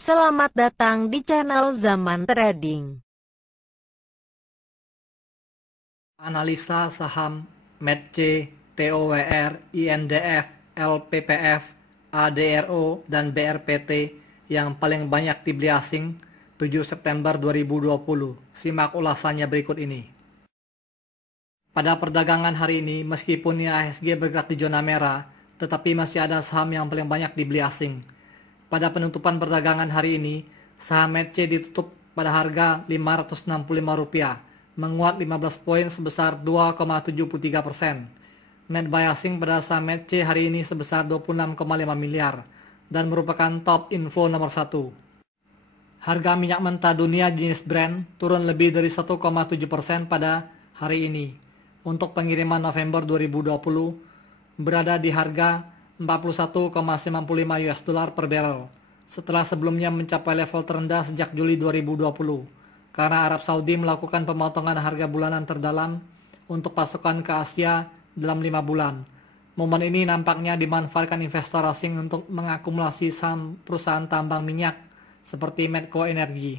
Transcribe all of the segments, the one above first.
Selamat datang di channel Zaman Trading. Analisa saham METC, TOWR, INDF, LPPF, ADRO, dan BRPT yang paling banyak dibeli asing 7 September 2020. Simak ulasannya berikut ini. Pada perdagangan hari ini, meskipun IHSG bergerak di zona merah, tetapi masih ada saham yang paling banyak dibeli asing. Pada penutupan perdagangan hari ini, saham METC ditutup pada harga Rp565, menguat 15 poin sebesar 2,73%. Net buy asing pada saham METC hari ini sebesar 26,5 miliar dan merupakan top info nomor 1. Harga minyak mentah dunia jenis Brent turun lebih dari 1,7% pada hari ini. Untuk pengiriman November 2020 berada di harga 41,95 US dollar per barrel setelah sebelumnya mencapai level terendah sejak Juli 2020 karena Arab Saudi melakukan pemotongan harga bulanan terdalam untuk pasokan ke Asia dalam 5 bulan. Momen ini nampaknya dimanfaatkan investor asing untuk mengakumulasi saham perusahaan tambang minyak seperti Medco Energi.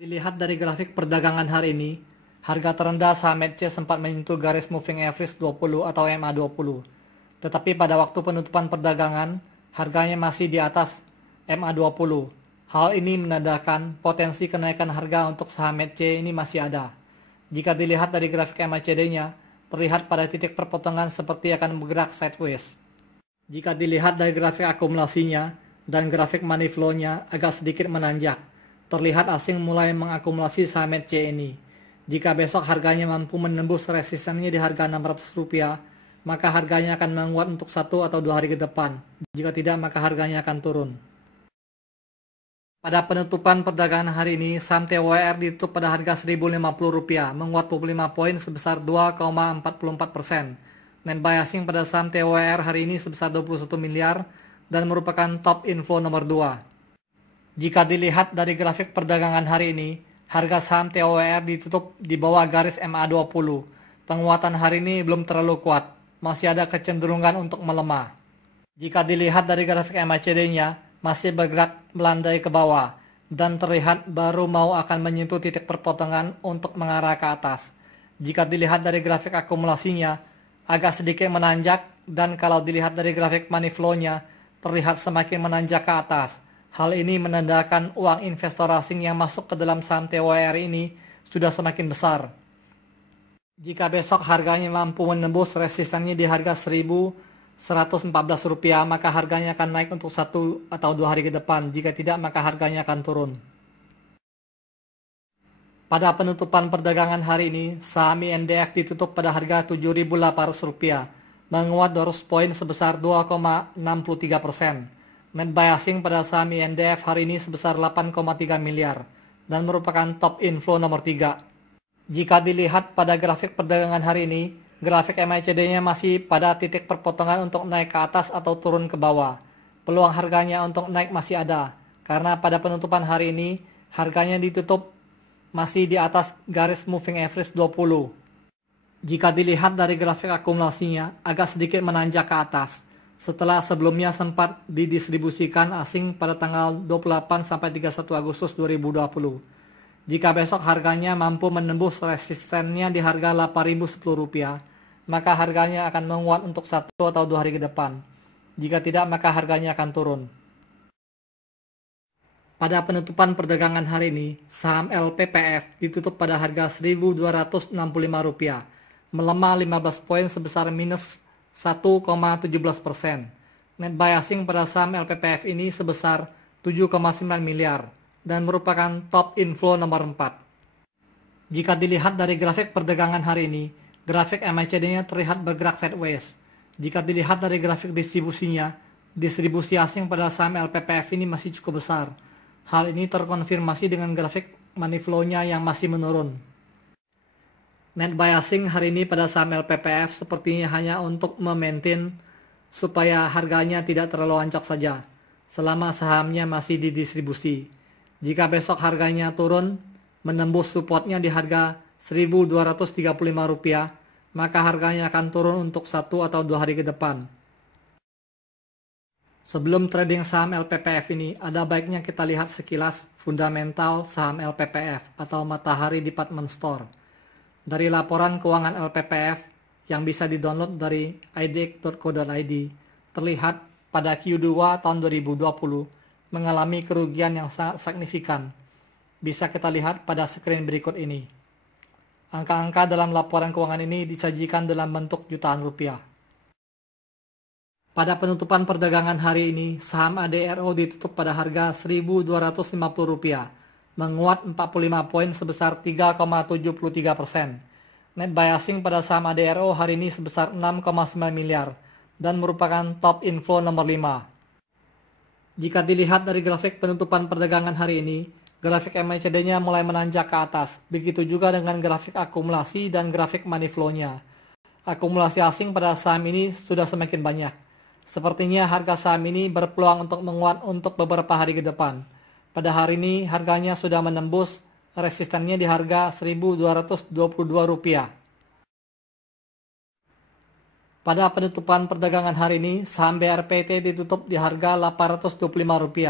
Dilihat dari grafik perdagangan hari ini, harga terendah saham METC sempat menyentuh garis moving average 20 atau MA20. Tetapi pada waktu penutupan perdagangan, harganya masih di atas MA20. Hal ini menandakan potensi kenaikan harga untuk saham METC ini masih ada. Jika dilihat dari grafik MACD-nya, terlihat pada titik perpotongan seperti akan bergerak sideways. Jika dilihat dari grafik akumulasinya dan grafik money flow-nya agak sedikit menanjak, terlihat asing mulai mengakumulasi saham METC ini. Jika besok harganya mampu menembus resistennya di harga Rp600, maka harganya akan menguat untuk 1 atau 2 hari ke depan. Jika tidak, maka harganya akan turun. Pada penutupan perdagangan hari ini, saham TOWR ditutup pada harga Rp1.050, menguat 25 poin sebesar 2,44%. Net buy asing pada saham TOWR hari ini sebesar 21 miliar dan merupakan top info nomor 2. Jika dilihat dari grafik perdagangan hari ini, harga saham TOWR ditutup di bawah garis MA20. Penguatan hari ini belum terlalu kuat, masih ada kecenderungan untuk melemah. Jika dilihat dari grafik MACD-nya, masih bergerak melandai ke bawah dan terlihat baru mau akan menyentuh titik perpotongan untuk mengarah ke atas. Jika dilihat dari grafik akumulasinya, agak sedikit menanjak dan kalau dilihat dari grafik money flow-nya, terlihat semakin menanjak ke atas. Hal ini menandakan uang investor asing yang masuk ke dalam saham TOWR ini sudah semakin besar. Jika besok harganya mampu menembus resistennya di harga Rp1.114, maka harganya akan naik untuk 1 atau 2 hari ke depan. Jika tidak, maka harganya akan turun. Pada penutupan perdagangan hari ini, saham INDF ditutup pada harga Rp7.800, menguat 200 poin sebesar 2,63%. Net buy asing pada saham INDF hari ini sebesar 8,3 miliar dan merupakan top inflow nomor 3. Jika dilihat pada grafik perdagangan hari ini, grafik MACD-nya masih pada titik perpotongan untuk naik ke atas atau turun ke bawah. Peluang harganya untuk naik masih ada, karena pada penutupan hari ini, harganya ditutup masih di atas garis moving average 20. Jika dilihat dari grafik akumulasinya, agak sedikit menanjak ke atas, setelah sebelumnya sempat didistribusikan asing pada tanggal 28-31 Agustus 2020. Jika besok harganya mampu menembus resistennya di harga Rp8.010, maka harganya akan menguat untuk 1 atau 2 hari ke depan. Jika tidak, maka harganya akan turun. Pada penutupan perdagangan hari ini, saham LPPF ditutup pada harga Rp1.265, melemah 15 poin sebesar minus 1,17%. Net buy asing pada saham LPPF ini sebesar 7,9 miliar dan merupakan top inflow nomor 4. Jika dilihat dari grafik perdagangan hari ini, grafik MACD-nya terlihat bergerak sideways. Jika dilihat dari grafik distribusinya, distribusi asing pada saham LPPF ini masih cukup besar. Hal ini terkonfirmasi dengan grafik money flow-nya yang masih menurun. Net buy asing hari ini pada saham LPPF sepertinya hanya untuk memaintain supaya harganya tidak terlalu ancak saja selama sahamnya masih didistribusi. Jika besok harganya turun menembus supportnya di harga Rp1.235, maka harganya akan turun untuk 1 atau 2 hari ke depan. Sebelum trading saham LPPF ini, ada baiknya kita lihat sekilas fundamental saham LPPF atau Matahari Department Store. Dari laporan keuangan LPPF yang bisa di-download dari idx.co.id, terlihat pada Q2 tahun 2020 mengalami kerugian yang sangat signifikan. Bisa kita lihat pada screen berikut ini. Angka-angka dalam laporan keuangan ini disajikan dalam bentuk jutaan rupiah. Pada penutupan perdagangan hari ini, saham ADRO ditutup pada harga Rp1.250, menguat 45 poin sebesar 3,73%. Net buy asing pada saham ADRO hari ini sebesar 6,9 miliar dan merupakan top inflow nomor 5. Jika dilihat dari grafik penutupan perdagangan hari ini, grafik MACD-nya mulai menanjak ke atas. Begitu juga dengan grafik akumulasi dan grafik money flow-nya. Akumulasi asing pada saham ini sudah semakin banyak. Sepertinya harga saham ini berpeluang untuk menguat untuk beberapa hari ke depan. Pada hari ini harganya sudah menembus resistennya di harga Rp1.222. Pada penutupan perdagangan hari ini, saham BRPT ditutup di harga Rp825,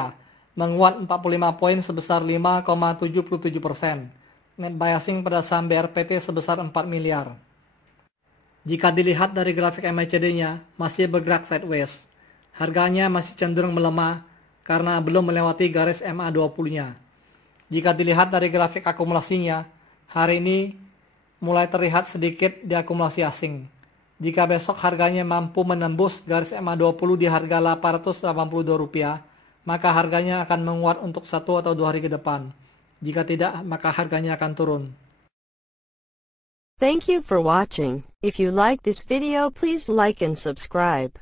menguat 45 poin sebesar 5,77%. Net buy asing pada saham BRPT sebesar 4 miliar. Jika dilihat dari grafik MACD-nya, masih bergerak sideways. Harganya masih cenderung melemah karena belum melewati garis MA20-nya. Jika dilihat dari grafik akumulasinya, hari ini mulai terlihat sedikit diakumulasi asing. Jika besok harganya mampu menembus garis MA20 di harga Rp882, maka harganya akan menguat untuk 1 atau 2 hari ke depan. Jika tidak, maka harganya akan turun. Thank you for watching. If you like this video, please like and subscribe.